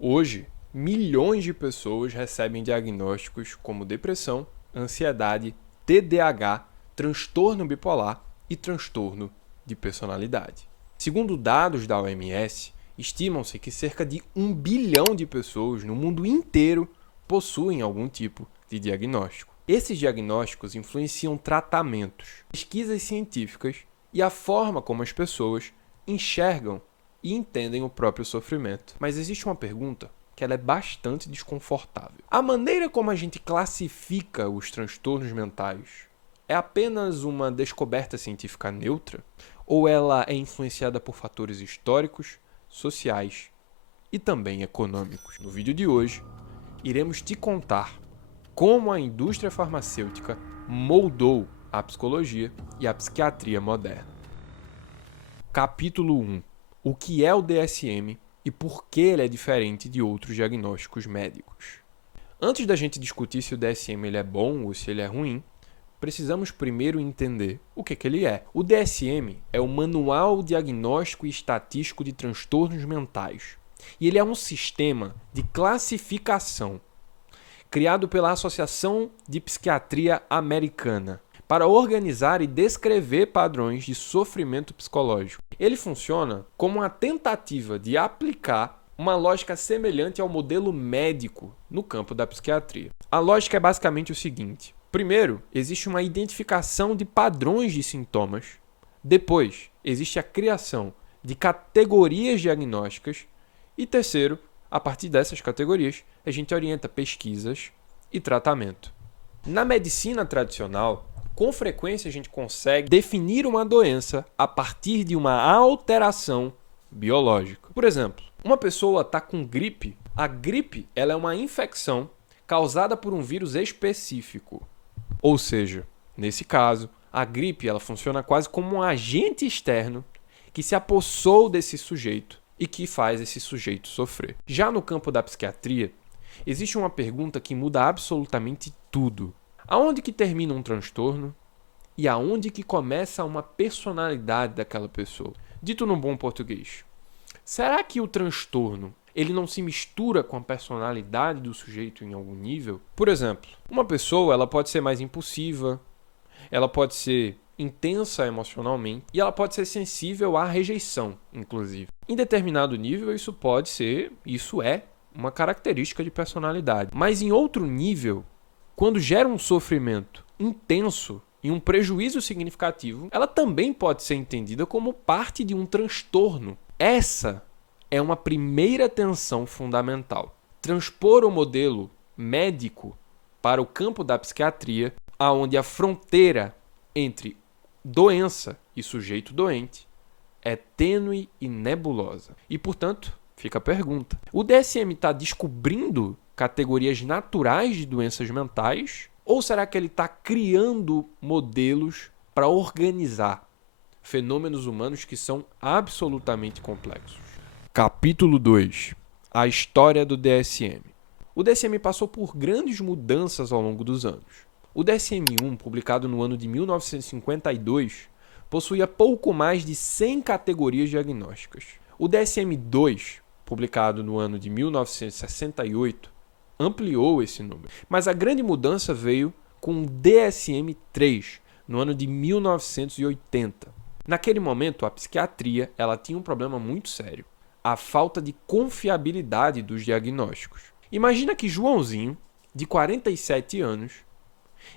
Hoje, milhões de pessoas recebem diagnósticos como depressão, ansiedade, TDAH, transtorno bipolar e transtorno de personalidade. Segundo dados da OMS, estimam-se que cerca de 1 bilhão de pessoas no mundo inteiro possuem algum tipo de diagnóstico. Esses diagnósticos influenciam tratamentos, pesquisas científicas e a forma como as pessoas enxergam e entendem o próprio sofrimento. Mas existe uma pergunta que ela é bastante desconfortável. A maneira como a gente classifica os transtornos mentais é apenas uma descoberta científica neutra? Ou ela é influenciada por fatores históricos, sociais e também econômicos? No vídeo de hoje, iremos te contar como a indústria farmacêutica moldou a psicologia e a psiquiatria moderna. Capítulo 1. O que é o DSM e por que ele é diferente de outros diagnósticos médicos? Antes da gente discutir se o DSM ele é bom ou se ele é ruim, precisamos primeiro entender o que ele é. O DSM é o Manual Diagnóstico e Estatístico de Transtornos Mentais. E ele é um sistema de classificação criado pela Associação de Psiquiatria Americana para organizar e descrever padrões de sofrimento psicológico. Ele funciona como uma tentativa de aplicar uma lógica semelhante ao modelo médico no campo da psiquiatria. A lógica é basicamente o seguinte: primeiro, existe uma identificação de padrões de sintomas. Depois, existe a criação de categorias diagnósticas. E terceiro, a partir dessas categorias, a gente orienta pesquisas e tratamento. Na medicina tradicional, com frequência a gente consegue definir uma doença a partir de uma alteração biológica. Por exemplo, uma pessoa está com gripe. A gripe ela é uma infecção causada por um vírus específico. Ou seja, nesse caso, a gripe ela funciona quase como um agente externo que se apossou desse sujeito e que faz esse sujeito sofrer. Já no campo da psiquiatria, existe uma pergunta que muda absolutamente tudo. Aonde que termina um transtorno e aonde que começa uma personalidade daquela pessoa? Dito num bom português, será que o transtorno ele não se mistura com a personalidade do sujeito em algum nível? Por exemplo, uma pessoa ela pode ser mais impulsiva, ela pode ser intensa emocionalmente e ela pode ser sensível à rejeição, inclusive. Em determinado nível, isso é uma característica de personalidade. Mas em outro nível, quando gera um sofrimento intenso e um prejuízo significativo, ela também pode ser entendida como parte de um transtorno. Essa é uma primeira tensão fundamental. Transpor o modelo médico para o campo da psiquiatria, onde a fronteira entre doença e sujeito doente é tênue e nebulosa. E, portanto, fica a pergunta: o DSM está descobrindo categorias naturais de doenças mentais? Ou será que ele está criando modelos para organizar fenômenos humanos que são absolutamente complexos? Capítulo 2. A história do DSM. O DSM passou por grandes mudanças ao longo dos anos. O DSM-1, publicado no ano de 1952, possuía pouco mais de 100 categorias diagnósticas. O DSM-2, publicado no ano de 1968, ampliou esse número. Mas a grande mudança veio com o DSM-3, no ano de 1980. Naquele momento, a psiquiatria ela tinha um problema muito sério: a falta de confiabilidade dos diagnósticos. Imagina que Joãozinho, de 47 anos,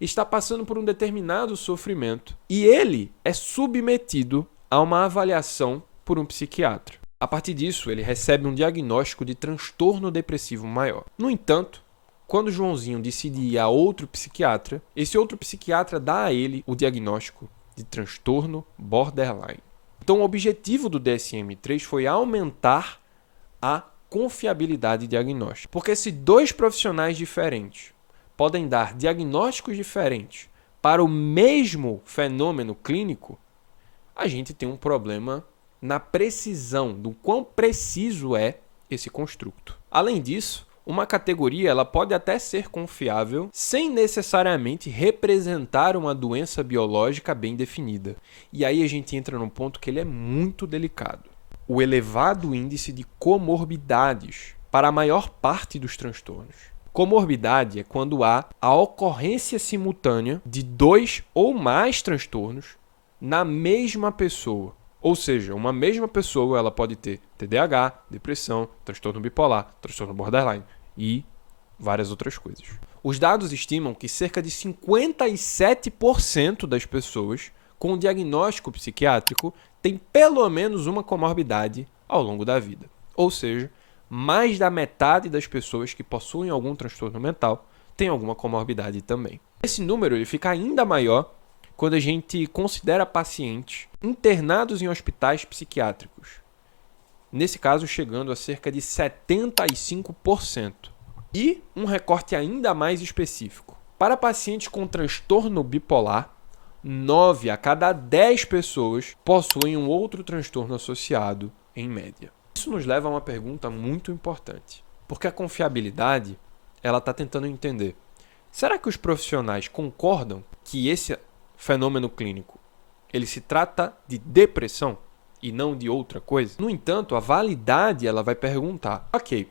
está passando por um determinado sofrimento e ele é submetido a uma avaliação por um psiquiatra. A partir disso, ele recebe um diagnóstico de transtorno depressivo maior. No entanto, quando Joãozinho decide ir a outro psiquiatra, esse outro psiquiatra dá a ele o diagnóstico de transtorno borderline. Então, o objetivo do DSM-3 foi aumentar a confiabilidade diagnóstica. Porque se dois profissionais diferentes podem dar diagnósticos diferentes para o mesmo fenômeno clínico, a gente tem um problema na precisão, do quão preciso é esse construto. Além disso, uma categoria ela pode até ser confiável sem necessariamente representar uma doença biológica bem definida. E aí a gente entra num ponto que ele é muito delicado: o elevado índice de comorbidades para a maior parte dos transtornos. Comorbidade é quando há a ocorrência simultânea de 2 ou mais transtornos na mesma pessoa. Ou seja, uma mesma pessoa ela pode ter TDAH, depressão, transtorno bipolar, transtorno borderline e várias outras coisas. Os dados estimam que cerca de 57% das pessoas com diagnóstico psiquiátrico têm pelo menos uma comorbidade ao longo da vida. Ou seja, mais da metade das pessoas que possuem algum transtorno mental tem alguma comorbidade também. Esse número ele fica ainda maior quando a gente considera pacientes internados em hospitais psiquiátricos. Nesse caso, chegando a cerca de 75%. E um recorte ainda mais específico. Para pacientes com transtorno bipolar, 9 a cada 10 pessoas possuem um outro transtorno associado, em média. Isso nos leva a uma pergunta muito importante, porque a confiabilidade ela está tentando entender. Será que os profissionais concordam que esse fenômeno clínico ele se trata de depressão e não de outra coisa? No entanto, a validade ela vai perguntar, ok,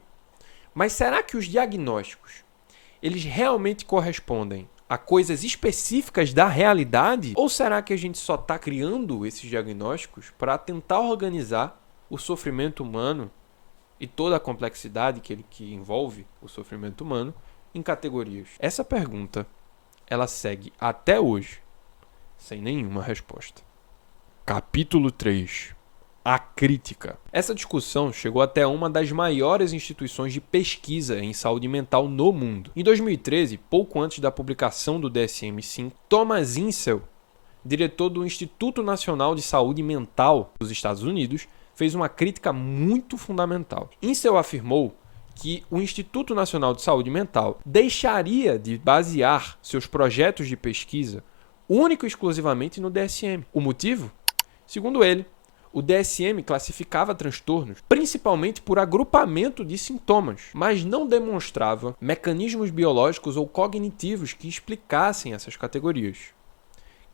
mas será que os diagnósticos eles realmente correspondem a coisas específicas da realidade? Ou será que a gente só está criando esses diagnósticos para tentar organizar o sofrimento humano e toda a complexidade que envolve o sofrimento humano em categorias? Essa pergunta ela segue até hoje sem nenhuma resposta. Capítulo 3. A crítica. Essa discussão chegou até uma das maiores instituições de pesquisa em saúde mental no mundo. Em 2013, pouco antes da publicação do DSM-5, Thomas Insel, diretor do Instituto Nacional de Saúde Mental dos Estados Unidos, fez uma crítica muito fundamental. Insel afirmou que o Instituto Nacional de Saúde Mental deixaria de basear seus projetos de pesquisa único e exclusivamente no DSM. O motivo? Segundo ele, o DSM classificava transtornos principalmente por agrupamento de sintomas, mas não demonstrava mecanismos biológicos ou cognitivos que explicassem essas categorias,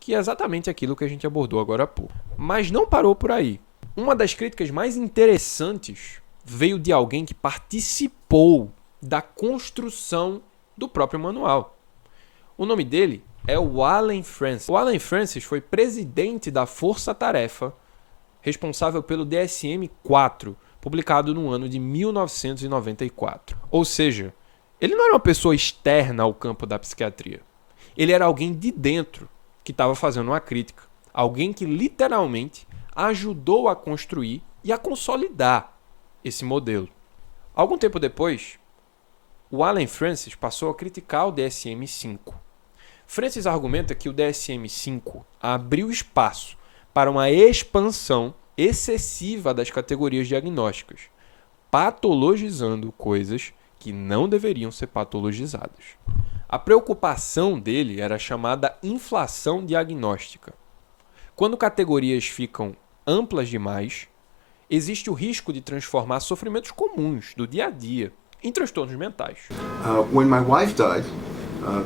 que é exatamente aquilo que a gente abordou agora há pouco. Mas não parou por aí. Uma das críticas mais interessantes veio de alguém que participou da construção do próprio manual. O nome dele é o Allen Francis. O Allen Francis foi presidente da Força Tarefa responsável pelo DSM-4, publicado no ano de 1994. Ou seja, ele não era uma pessoa externa ao campo da psiquiatria. Ele era alguém de dentro que estava fazendo uma crítica. Alguém que literalmente ajudou a construir e a consolidar esse modelo. Algum tempo depois, o Allen Francis passou a criticar o DSM-5. Francis argumenta que o DSM-5 abriu espaço para uma expansão excessiva das categorias diagnósticas, patologizando coisas que não deveriam ser patologizadas. A preocupação dele era a chamada inflação diagnóstica. Quando categorias ficam amplas demais, existe o risco de transformar sofrimentos comuns do dia a dia em transtornos mentais. When my wife died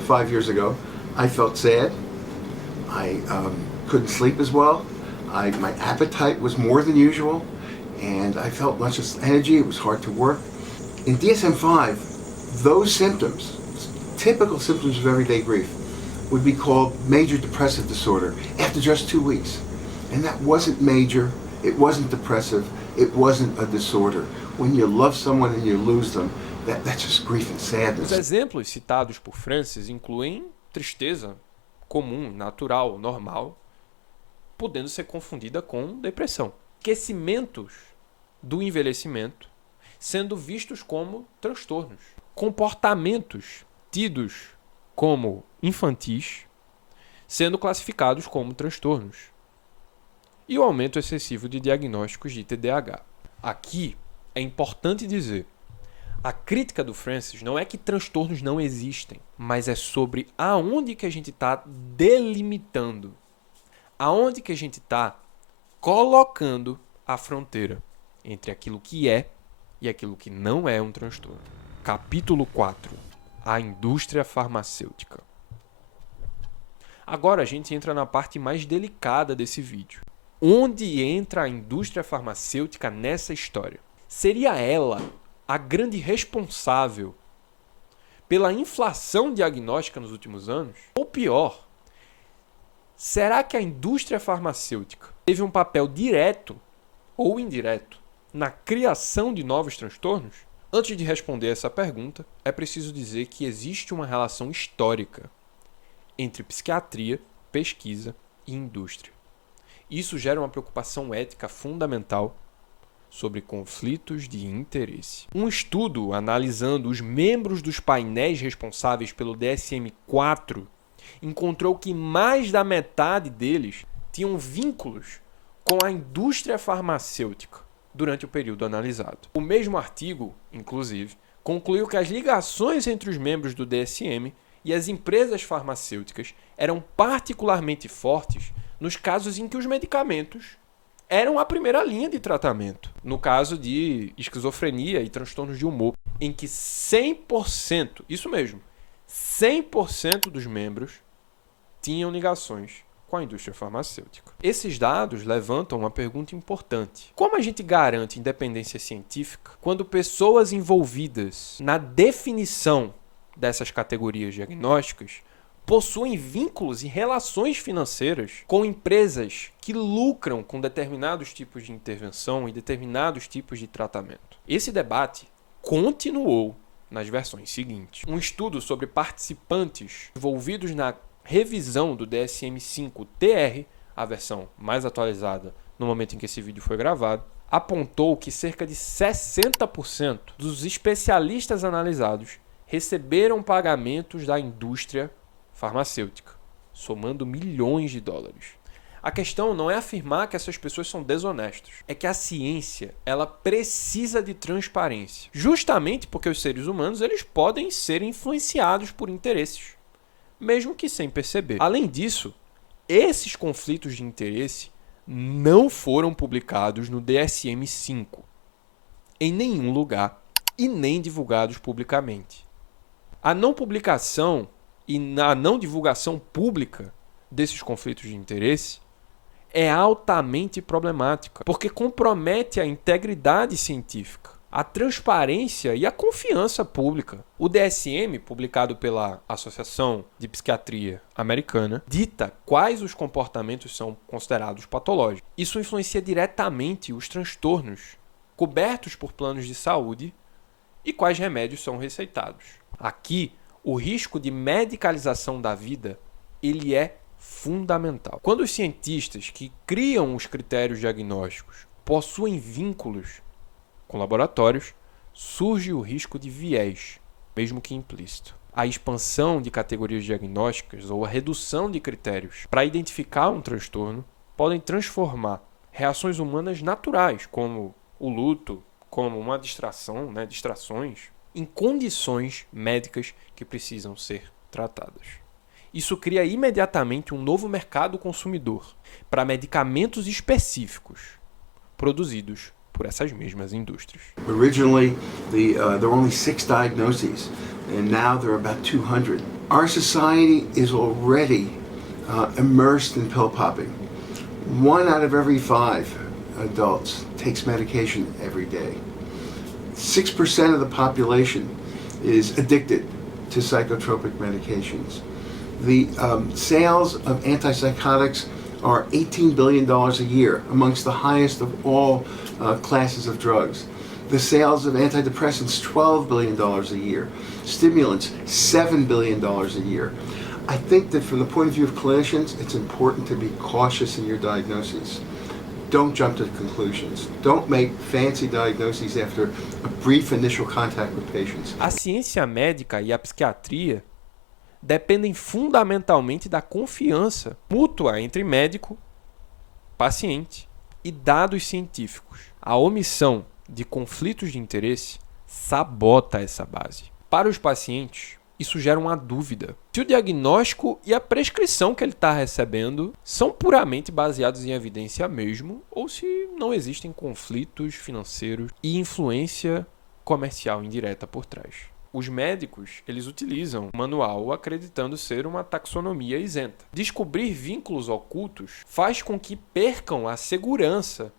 5 years ago, I felt sad. I couldn't sleep as well. My appetite was more than usual, and I felt much less energy. It was hard to work. In DSM-5, those symptoms, typical symptoms of everyday grief, would be called major depressive disorder after just 2 weeks. And that wasn't major, it wasn't depressive, it wasn't a disorder. When you love someone and you lose them, that's just grief and sadness. Os exemplos citados por Francis incluem tristeza comum, natural, normal, podendo ser confundida com depressão. Esquecimentos do envelhecimento sendo vistos como transtornos. Comportamentos tidos como infantis sendo classificados como transtornos. E o aumento excessivo de diagnósticos de TDAH. Aqui é importante dizer, a crítica do Francis não é que transtornos não existem, mas é sobre aonde que a gente está delimitando, aonde que a gente está colocando a fronteira entre aquilo que é e aquilo que não é um transtorno. Capítulo 4. A indústria farmacêutica. Agora a gente entra na parte mais delicada desse vídeo. Onde entra a indústria farmacêutica nessa história? Seria ela a grande responsável pela inflação diagnóstica nos últimos anos? Ou pior, será que a indústria farmacêutica teve um papel direto ou indireto na criação de novos transtornos? Antes de responder essa pergunta, é preciso dizer que existe uma relação histórica entre psiquiatria, pesquisa e indústria. Isso gera uma preocupação ética fundamental sobre conflitos de interesse. Um estudo analisando os membros dos painéis responsáveis pelo DSM-4 encontrou que mais da metade deles tinham vínculos com a indústria farmacêutica durante o período analisado. O mesmo artigo, inclusive, concluiu que as ligações entre os membros do DSM e as empresas farmacêuticas eram particularmente fortes nos casos em que os medicamentos eram a primeira linha de tratamento. No caso de esquizofrenia e transtornos de humor, em que 100%, isso mesmo, 100% dos membros tinham ligações com a indústria farmacêutica. Esses dados levantam uma pergunta importante. Como a gente garante independência científica quando pessoas envolvidas na definição dessas categorias diagnósticas possuem vínculos e relações financeiras com empresas que lucram com determinados tipos de intervenção e determinados tipos de tratamento? Esse debate continuou nas versões seguintes. Um estudo sobre participantes envolvidos na revisão do DSM-5-TR, a versão mais atualizada no momento em que esse vídeo foi gravado, apontou que cerca de 60% dos especialistas analisados receberam pagamentos da indústria farmacêutica, somando milhões de dólares. A questão não é afirmar que essas pessoas são desonestas, é que a ciência ela precisa de transparência, justamente porque os seres humanos eles podem ser influenciados por interesses, mesmo que sem perceber. Além disso, esses conflitos de interesse não foram publicados no DSM-5 em nenhum lugar e nem divulgados publicamente. A não publicação e a não divulgação pública desses conflitos de interesse é altamente problemática, porque compromete a integridade científica, a transparência e a confiança pública. O DSM, publicado pela Associação de Psiquiatria Americana, dita quais os comportamentos são considerados patológicos. Isso influencia diretamente os transtornos cobertos por planos de saúde e quais remédios são receitados. Aqui, o risco de medicalização da vida ele é fundamental. Quando os cientistas que criam os critérios diagnósticos possuem vínculos com laboratórios, surge o risco de viés, mesmo que implícito. A expansão de categorias diagnósticas ou a redução de critérios para identificar um transtorno podem transformar reações humanas naturais, como o luto, como uma distrações, em condições médicas que precisam ser tratadas. Isso cria imediatamente um novo mercado consumidor para medicamentos específicos produzidos por essas mesmas indústrias. Originally, there were only 6 diagnoses, and now there are about 200. Our society is already immersed in pill popping. 1 out of every 5 adults takes medication every day. 6% of the population is addicted to psychotropic medications. The sales of antipsychotics are $18 billion a year, amongst the highest of all classes of drugs. The sales of antidepressants, $12 billion a year. Stimulants, $7 billion a year. I think that from the point of view of clinicians, it's important to be cautious in your diagnoses. Don't jump to conclusions. Don't make fancy diagnoses after a brief initial contact with patients. A ciência médica e a psiquiatria dependem fundamentalmente da confiança mútua entre médico, paciente e dados científicos. A omissão de conflitos de interesse sabota essa base. Para os pacientes, isso gera uma dúvida. Se o diagnóstico e a prescrição que ele está recebendo são puramente baseados em evidência mesmo, ou se não existem conflitos financeiros e influência comercial indireta por trás. Os médicos, eles utilizam o manual acreditando ser uma taxonomia isenta. Descobrir vínculos ocultos faz com que percam a segurança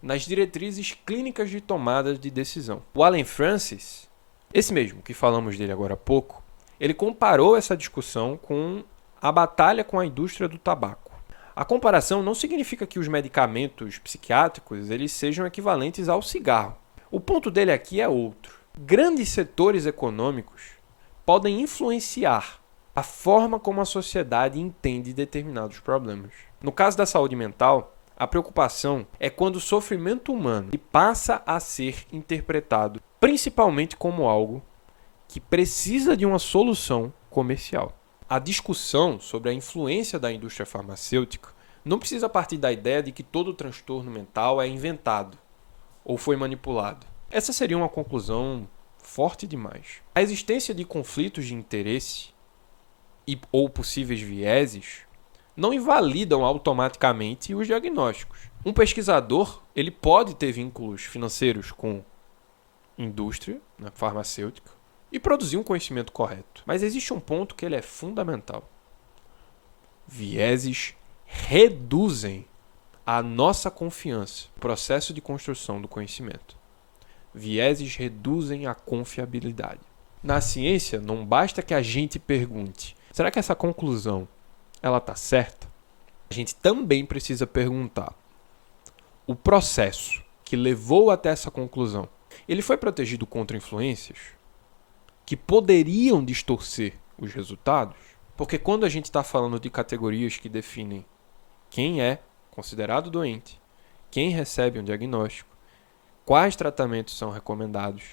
nas diretrizes clínicas de tomada de decisão. O Allen Francis, esse mesmo que falamos dele agora há pouco, ele comparou essa discussão com a batalha com a indústria do tabaco. A comparação não significa que os medicamentos psiquiátricos eles sejam equivalentes ao cigarro. O ponto dele aqui é outro. Grandes setores econômicos podem influenciar a forma como a sociedade entende determinados problemas. No caso da saúde mental, a preocupação é quando o sofrimento humano passa a ser interpretado principalmente como algo que precisa de uma solução comercial. A discussão sobre a influência da indústria farmacêutica não precisa partir da ideia de que todo transtorno mental é inventado ou foi manipulado. Essa seria uma conclusão forte demais. A existência de conflitos de interesse ou possíveis vieses não invalidam automaticamente os diagnósticos. Um pesquisador ele pode ter vínculos financeiros com indústria farmacêutica e produzir um conhecimento correto. Mas existe um ponto que ele é fundamental. Vieses reduzem a nossa confiança no processo de construção do conhecimento. Vieses reduzem a confiabilidade. Na ciência, não basta que a gente pergunte: será que essa conclusão ela está certa? A gente também precisa perguntar: o processo que levou até essa conclusão, ele foi protegido contra influências que poderiam distorcer os resultados? Porque quando a gente está falando de categorias que definem quem é considerado doente, quem recebe um diagnóstico, quais tratamentos são recomendados,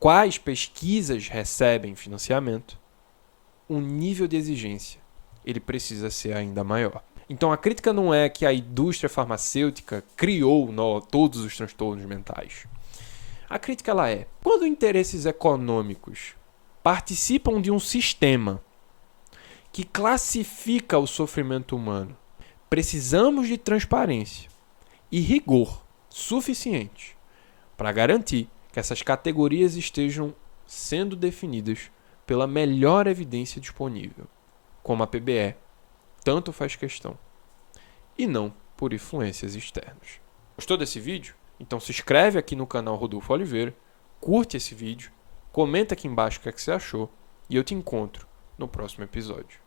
quais pesquisas recebem financiamento, o nível de exigência ele precisa ser ainda maior. Então a crítica não é que a indústria farmacêutica criou todos os transtornos mentais. A crítica ela é: quando interesses econômicos participam de um sistema que classifica o sofrimento humano, precisamos de transparência e rigor suficiente para garantir que essas categorias estejam sendo definidas pela melhor evidência disponível, como a PBE tanto faz questão, e não por influências externas. Gostou desse vídeo? Então se inscreve aqui no canal Rodolfo Oliveira, curte esse vídeo, comenta aqui embaixo o que é que você achou e eu te encontro no próximo episódio.